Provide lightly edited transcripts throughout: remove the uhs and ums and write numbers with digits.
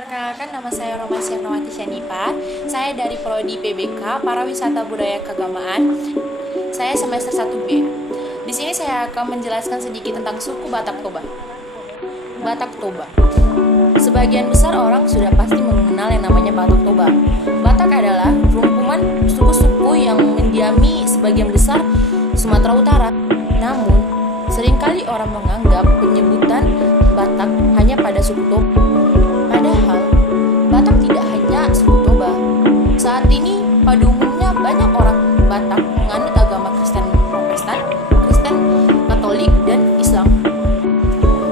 Perkenalkan, nama saya Roma Sirnawati Syanipa. Saya dari Prodi PBK Pariwisata Budaya Keagamaan. Saya semester 1B. Di sini saya akan menjelaskan sedikit tentang suku Batak Toba. Batak Toba. Sebagian besar orang sudah pasti mengenal yang namanya Batak Toba. Batak adalah rumpuman suku-suku yang mendiami sebagian besar Sumatera Utara. Namun, seringkali orang menganggap penyebutan Batak hanya pada suku Toba. Padahal, Batak tidak hanya suku Toba. Saat ini, pada umumnya banyak orang Batak menganut agama Kristen Protestan, Kristen Katolik, dan Islam.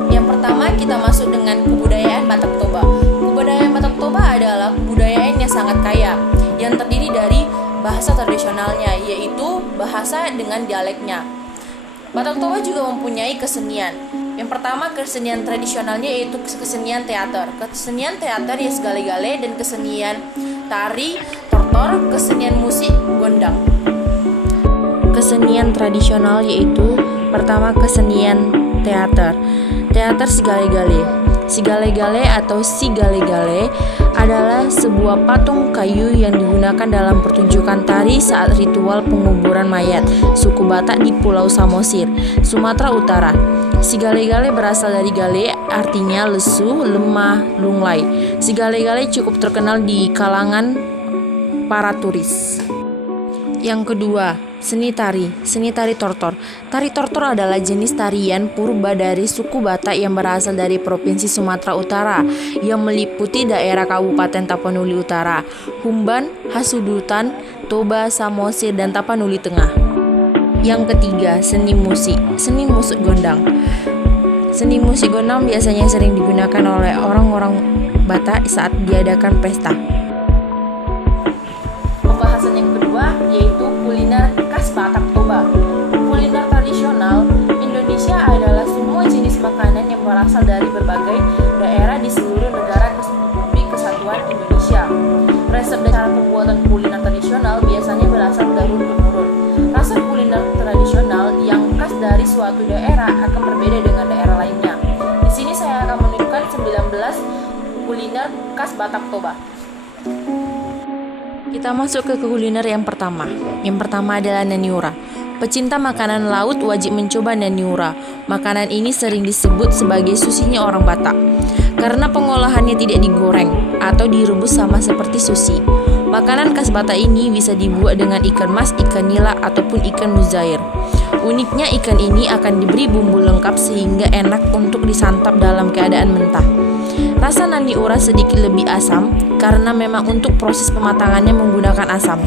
Yang pertama, kita masuk dengan kebudayaan Batak Toba. Kebudayaan Batak Toba adalah kebudayaan yang sangat kaya, yang terdiri dari bahasa tradisionalnya, yaitu bahasa dengan dialeknya. Batak Toba juga mempunyai kesenian. Yang pertama, kesenian tradisionalnya yaitu kesenian teater. Kesenian teater ya segale-gale, dan kesenian tari, tortor, kesenian musik, gondang. Kesenian tradisional yaitu pertama kesenian teater. Teater sigale-gale. Sigale-gale atau sigale-gale adalah sebuah patung kayu yang digunakan dalam pertunjukan tari saat ritual penguburan mayat suku Batak di Pulau Samosir, Sumatera Utara. Sigale-gale berasal dari gale, artinya lesu, lemah, lunglai. Sigale-gale cukup terkenal di kalangan para turis. Yang kedua, seni tari tortor. Tari tortor adalah jenis tarian purba dari suku Batak yang berasal dari Provinsi Sumatera Utara yang meliputi daerah Kabupaten Tapanuli Utara, Humban, Hasudutan, Toba, Samosir, dan Tapanuli Tengah. Yang ketiga, seni musik gondang. Seni musik gondang biasanya sering digunakan oleh orang-orang Batak saat diadakan pesta. Pembahasan yang kedua yaitu kuliner khas Batak Toba. Kuliner tradisional Indonesia adalah semua jenis makanan yang berasal dari berbagai daerah di seluruh negara Republik Kesatuan Indonesia. Resep dan cara pembuatan kuliner tradisional biasanya berasal turun-temurun. Rasa kuliner tradisional yang khas dari suatu daerah akan berbeda dengan daerah lainnya. Di sini saya akan menunjukkan 19 kuliner khas Batak Toba. Kita masuk ke kuliner yang pertama. Yang pertama adalah naniura. Pecinta makanan laut wajib mencoba naniura. Makanan ini sering disebut sebagai susinya orang Batak karena pengolahannya tidak digoreng atau direbus sama seperti sushi. Makanan khas Batak ini bisa dibuat dengan ikan mas, ikan nila, ataupun ikan mujair. Uniknya ikan ini akan diberi bumbu lengkap sehingga enak untuk disantap dalam keadaan mentah. Rasa naniura sedikit lebih asam karena memang untuk proses pematangannya menggunakan asam.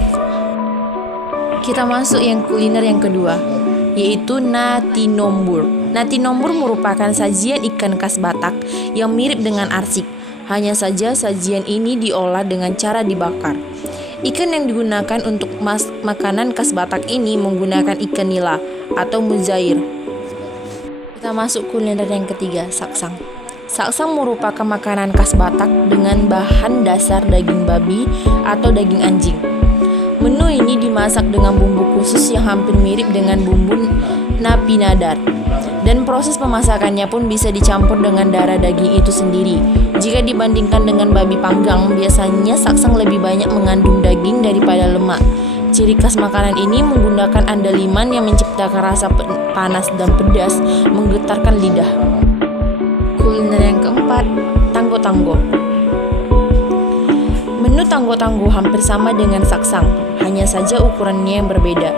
Kita masuk yang kuliner yang kedua, yaitu nati nombur. Nati nombur merupakan sajian ikan khas Batak yang mirip dengan arsik. Hanya saja sajian ini diolah dengan cara dibakar. Ikan yang digunakan untuk makanan khas Batak ini menggunakan ikan nila atau mujair. Kita masuk kuliner yang ketiga, saksang. Saksang merupakan makanan khas Batak dengan bahan dasar daging babi atau daging anjing. Menu ini dimasak dengan bumbu khusus yang hampir mirip dengan bumbu napi nadar. Dan proses pemasakannya pun bisa dicampur dengan darah daging itu sendiri. Jika dibandingkan dengan babi panggang, biasanya saksang lebih banyak mengandung daging daripada lemak. Ciri khas makanan ini menggunakan andaliman yang menciptakan rasa panas dan pedas, menggetarkan lidah. Kuliner yang keempat, tanggo-tanggo. Menu tanggo-tanggo hampir sama dengan saksang, hanya saja ukurannya yang berbeda.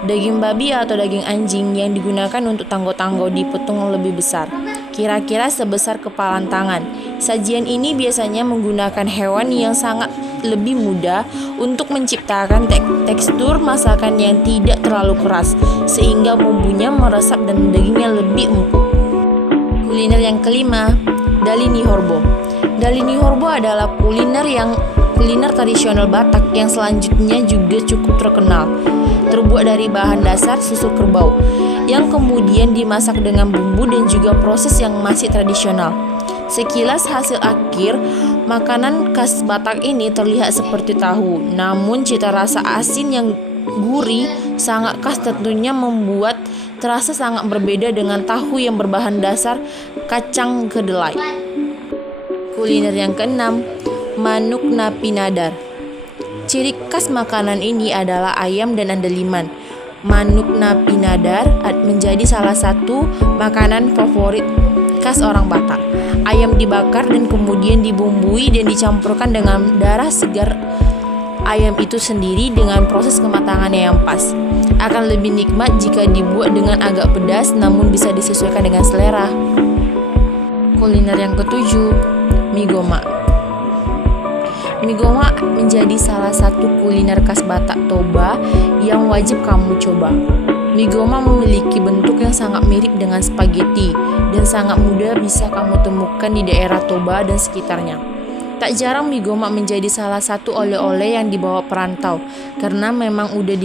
Daging babi atau daging anjing yang digunakan untuk tanggo-tanggo dipotong lebih besar, kira-kira sebesar kepalan tangan. Sajian ini biasanya menggunakan hewan yang sangat lebih muda untuk menciptakan tekstur masakan yang tidak terlalu keras, sehingga bumbunya meresap dan dagingnya lebih empuk. Kuliner yang kelima, dalini horbo. Dalini horbo adalah kuliner tradisional Batak yang selanjutnya juga cukup terkenal. Terbuat dari bahan dasar susu kerbau yang kemudian dimasak dengan bumbu dan juga proses yang masih tradisional. Sekilas hasil akhir makanan khas Batak ini terlihat seperti tahu, namun cita rasa asin yang gurih sangat khas tentunya membuat terasa sangat berbeda dengan tahu yang berbahan dasar kacang kedelai. Kuliner yang keenam, manuk napi nadar. Ciri khas makanan ini adalah ayam dan andaliman. Manuk napi nadar menjadi salah satu makanan favorit khas orang Batak. Ayam dibakar dan kemudian dibumbui dan dicampurkan dengan darah segar ayam itu sendiri dengan proses kematangannya yang pas. Akan lebih nikmat jika dibuat dengan agak pedas, namun bisa disesuaikan dengan selera. Kuliner yang ketujuh, mie gomak. Mie gomak menjadi salah satu kuliner khas Batak Toba yang wajib kamu coba. Mie gomak memiliki bentuk yang sangat mirip dengan spaghetti dan sangat mudah bisa kamu temukan di daerah Toba dan sekitarnya. Tak jarang mie gomak menjadi salah satu oleh-oleh yang dibawa perantau karena memang mudah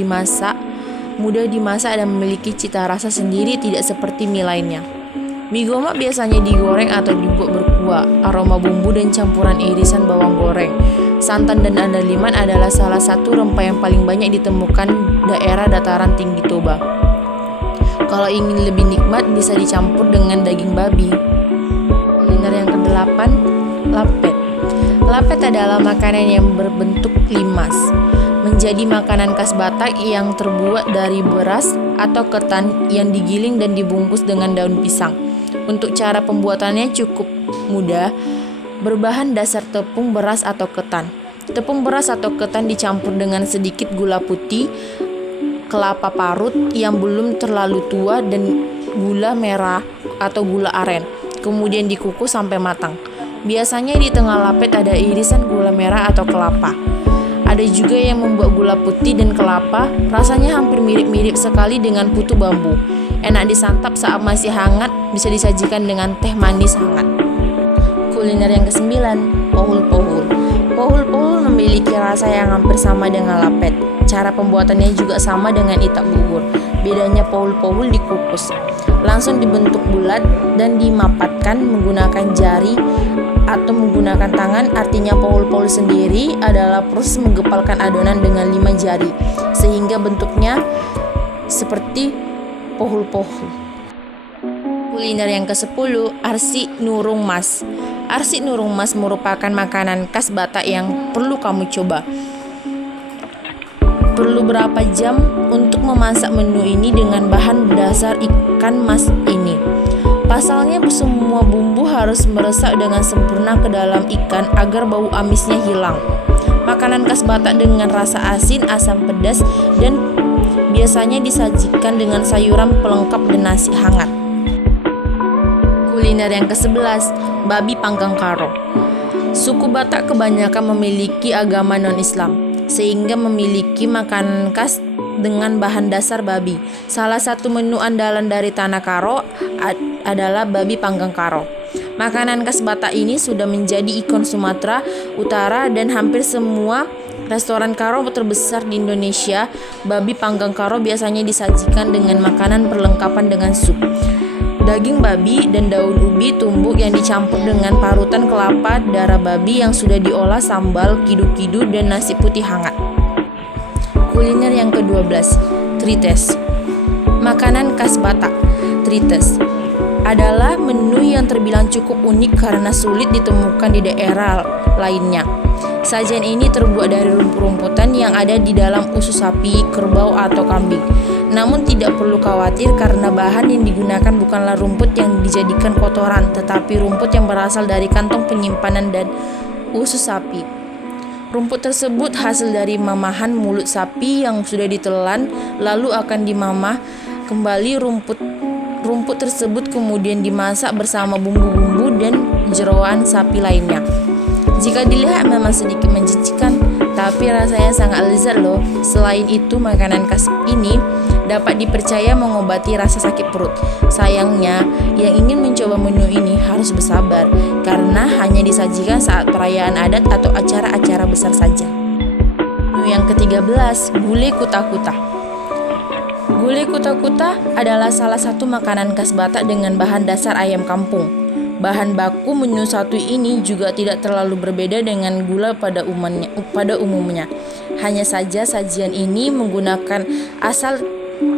dimasak dan memiliki cita rasa sendiri tidak seperti mie lainnya. Mie gomak biasanya digoreng atau dibuat berkuah, aroma bumbu dan campuran irisan bawang goreng. Santan dan andaliman adalah salah satu rempah yang paling banyak ditemukan daerah dataran tinggi Toba. Kalau ingin lebih nikmat bisa dicampur dengan daging babi. Kuliner yang kedelapan, lapet. Lapet adalah makanan yang berbentuk limas. Menjadi makanan khas Batak yang terbuat dari beras atau ketan yang digiling dan dibungkus dengan daun pisang. Untuk cara pembuatannya cukup mudah, berbahan dasar tepung beras atau ketan. Tepung beras atau ketan dicampur dengan sedikit gula putih, kelapa parut yang belum terlalu tua dan gula merah atau gula aren. Kemudian dikukus sampai matang. Biasanya di tengah lapet ada irisan gula merah atau kelapa. Ada juga yang membuat gula putih dan kelapa, rasanya hampir mirip-mirip sekali dengan putu bambu. Enak disantap saat masih hangat, bisa disajikan dengan teh manis hangat. Kuliner yang kesembilan, pohul-pohul. Pohul-pohul memiliki rasa yang hampir sama dengan lapet. Cara pembuatannya juga sama dengan itak bubur. Bedanya pohul-pohul dikukus, langsung dibentuk bulat dan dimapatkan menggunakan jari atau menggunakan tangan. Artinya pohul-pohul sendiri adalah proses menggepalkan adonan dengan 5 jari sehingga bentuknya seperti pohul-pohul. Kuliner yang ke-10, arsi nurung mas. Arsi nurung mas merupakan makanan khas Batak yang perlu kamu coba. Perlu berapa jam untuk memasak menu ini dengan bahan dasar ikan mas ini. Pasalnya semua bumbu harus meresap dengan sempurna ke dalam ikan agar bau amisnya hilang. Makanan khas Batak dengan rasa asin, asam pedas, dan biasanya disajikan dengan sayuran pelengkap dan nasi hangat. Kuliner yang ke-11, babi panggang karo. Suku Batak kebanyakan memiliki agama non-Islam, sehingga memiliki makanan khas dengan bahan dasar babi. Salah satu menu andalan dari Tanah Karo adalah babi panggang karo. Makanan khas Batak ini sudah menjadi ikon Sumatera Utara dan hampir semua restoran karo terbesar di Indonesia. Babi panggang karo biasanya disajikan dengan makanan perlengkapan dengan sup, daging babi dan daun ubi tumbuk yang dicampur dengan parutan kelapa, darah babi yang sudah diolah, sambal, kidu-kidu, dan nasi putih hangat. Kuliner yang ke-12, trites. Makanan khas Batak. Trites adalah menu yang terbilang cukup unik karena sulit ditemukan di daerah lainnya. Sajian ini terbuat dari rumput-rumputan yang ada di dalam usus sapi, kerbau, atau kambing. Namun tidak perlu khawatir karena bahan yang digunakan bukanlah rumput yang dijadikan kotoran, tetapi rumput yang berasal dari kantong penyimpanan dan usus sapi. Rumput tersebut hasil dari mamahan mulut sapi yang sudah ditelan, lalu akan dimamah kembali rumput tersebut kemudian dimasak bersama bumbu-bumbu dan jeroan sapi lainnya. Jika dilihat memang sedikit menjijikkan, tapi rasanya sangat lezat loh. Selain itu, makanan khas ini dapat dipercaya mengobati rasa sakit perut. Sayangnya, yang ingin mencoba menu ini harus bersabar karena hanya disajikan saat perayaan adat atau acara-acara besar saja. Menu yang ke-13, gulai kuta-kuta. Gulai kuta-kuta adalah salah satu makanan khas Batak dengan bahan dasar ayam kampung. Bahan baku menu satu ini juga tidak terlalu berbeda dengan gula pada umumnya. Hanya saja sajian ini menggunakan asal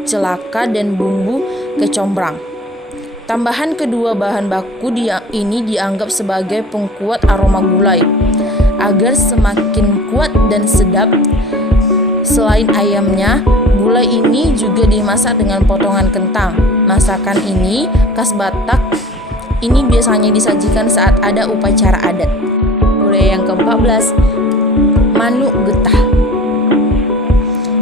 celaka dan bumbu kecombrang. Tambahan kedua bahan baku ini dianggap sebagai pengkuat aroma gulai agar semakin kuat dan sedap. Selain ayamnya, gulai ini juga dimasak dengan potongan kentang. Masakan ini khas Batak. Ini biasanya disajikan saat ada upacara adat. Gulai yang ke-14, manuk getah.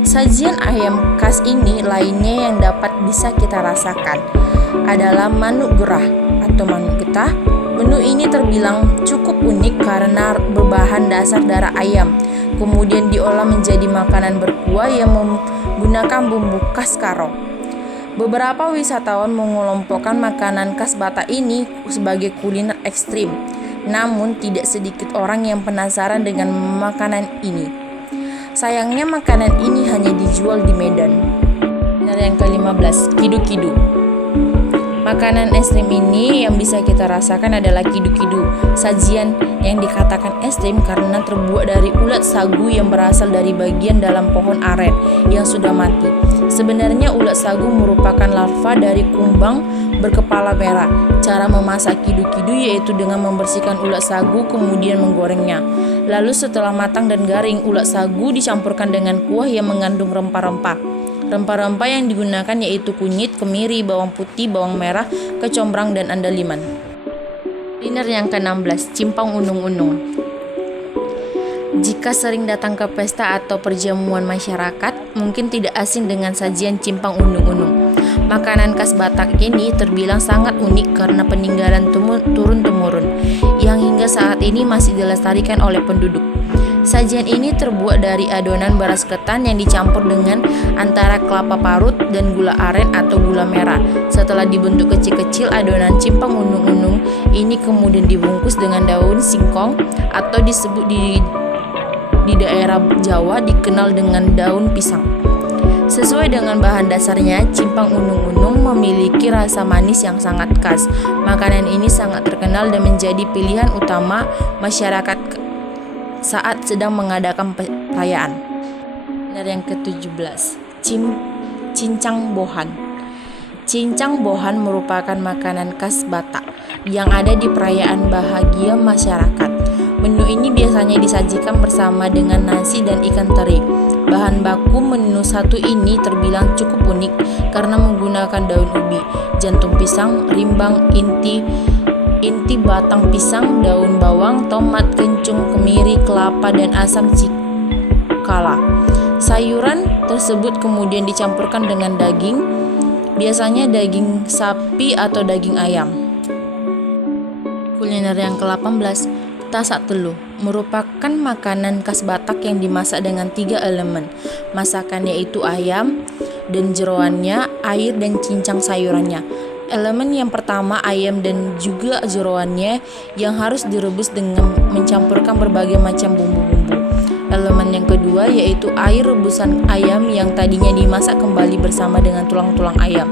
Sajian ayam khas ini lainnya yang dapat bisa kita rasakan adalah manuk gerah atau manuk getah. Menu ini terbilang cukup unik karena berbahan dasar darah ayam, kemudian diolah menjadi makanan berkuah yang menggunakan bumbu khas karo. Beberapa wisatawan mengelompokkan makanan khas Batak ini sebagai kuliner ekstrim, namun tidak sedikit orang yang penasaran dengan makanan ini. Sayangnya makanan ini hanya dijual di Medan. Yang ke-15, kidu-kidu. Makanan ekstrim ini yang bisa kita rasakan adalah kidu-kidu. Sajian yang dikatakan ekstrim karena terbuat dari ulat sagu yang berasal dari bagian dalam pohon aren yang sudah mati. Sebenarnya ulat sagu merupakan larva dari kumbang berkepala merah. Cara memasak kidu-kidu yaitu dengan membersihkan ulat sagu kemudian menggorengnya. Lalu setelah matang dan garing, ulat sagu dicampurkan dengan kuah yang mengandung rempah-rempah. Rempah-rempah yang digunakan yaitu kunyit, kemiri, bawang putih, bawang merah, kecombrang, dan andaliman. Kuliner yang ke-16, cimpang unung-unung. Jika sering datang ke pesta atau perjamuan masyarakat, mungkin tidak asing dengan sajian cimpang unung-unung. Makanan khas Batak ini terbilang sangat unik karena peninggalan turun-temurun yang hingga saat ini masih dilestarikan oleh penduduk. Sajian ini terbuat dari adonan beras ketan yang dicampur dengan antara kelapa parut dan gula aren atau gula merah. Setelah dibentuk kecil-kecil, adonan cimpang unung-unung ini kemudian dibungkus dengan daun singkong atau disebut di daerah Jawa dikenal dengan daun pisang. Sesuai dengan bahan dasarnya, cimpang unung-unung memiliki rasa manis yang sangat khas. Makanan ini sangat terkenal dan menjadi pilihan utama masyarakat saat sedang mengadakan perayaan. Yang ke-17, cincang bohan. Cincang bohan merupakan makanan khas Batak yang ada di perayaan bahagia masyarakat. Menu ini biasanya disajikan bersama dengan nasi dan ikan teri. Bahan baku menu satu ini terbilang cukup unik karena menggunakan daun ubi, jantung pisang, rimbang, inti batang pisang, daun bawang, tomat, kencung, kemiri, kelapa, dan asam cikala. Sayuran tersebut kemudian dicampurkan dengan daging, biasanya daging sapi atau daging ayam. Kuliner yang ke-18, tasak telu, merupakan makanan khas Batak yang dimasak dengan 3 elemen. Masakan yaitu ayam dan jeroannya, air, dan cincang sayurannya. Elemen yang pertama ayam dan juga jeroannya yang harus direbus dengan mencampurkan berbagai macam bumbu-bumbu. Elemen yang kedua yaitu air rebusan ayam yang tadinya dimasak kembali bersama dengan tulang-tulang ayam.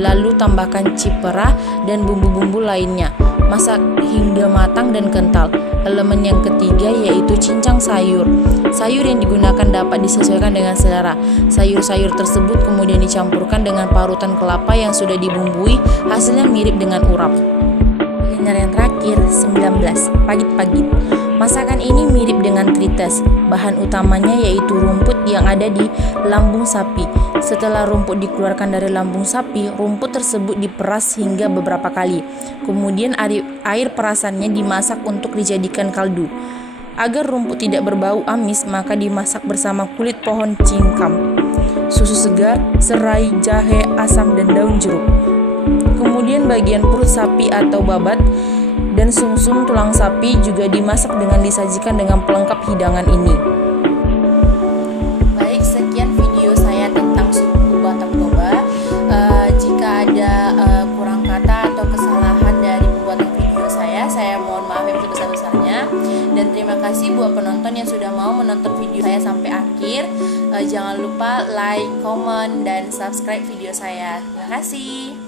Lalu tambahkan cipera dan bumbu-bumbu lainnya. Masak hingga matang dan kental. Elemen yang ketiga yaitu cincang sayur. Sayur yang digunakan dapat disesuaikan dengan selera. Sayur-sayur tersebut kemudian dicampurkan dengan parutan kelapa yang sudah dibumbui, hasilnya mirip dengan urap. Kuliner yang terakhir, 19, pagit-pagit. Masakan ini mirip dengan trites. Bahan utamanya yaitu rumput yang ada di lambung sapi. Setelah rumput dikeluarkan dari lambung sapi, rumput tersebut diperas hingga beberapa kali. Kemudian air perasannya dimasak untuk dijadikan kaldu. Agar rumput tidak berbau amis, maka dimasak bersama kulit pohon cingkam, susu segar, serai, jahe, asam, dan daun jeruk. Kemudian bagian perut sapi atau babat dan sumsum tulang sapi juga dimasak dengan disajikan dengan pelengkap hidangan ini. Baik, sekian video saya tentang suku Batak Toba. Jika ada kurang kata atau kesalahan dari pembuatan video saya mohon maaf yang sebesar-besarnya. Dan terima kasih buat penonton yang sudah mau menonton video saya sampai akhir. Jangan lupa like, comment, dan subscribe video saya. Terima kasih.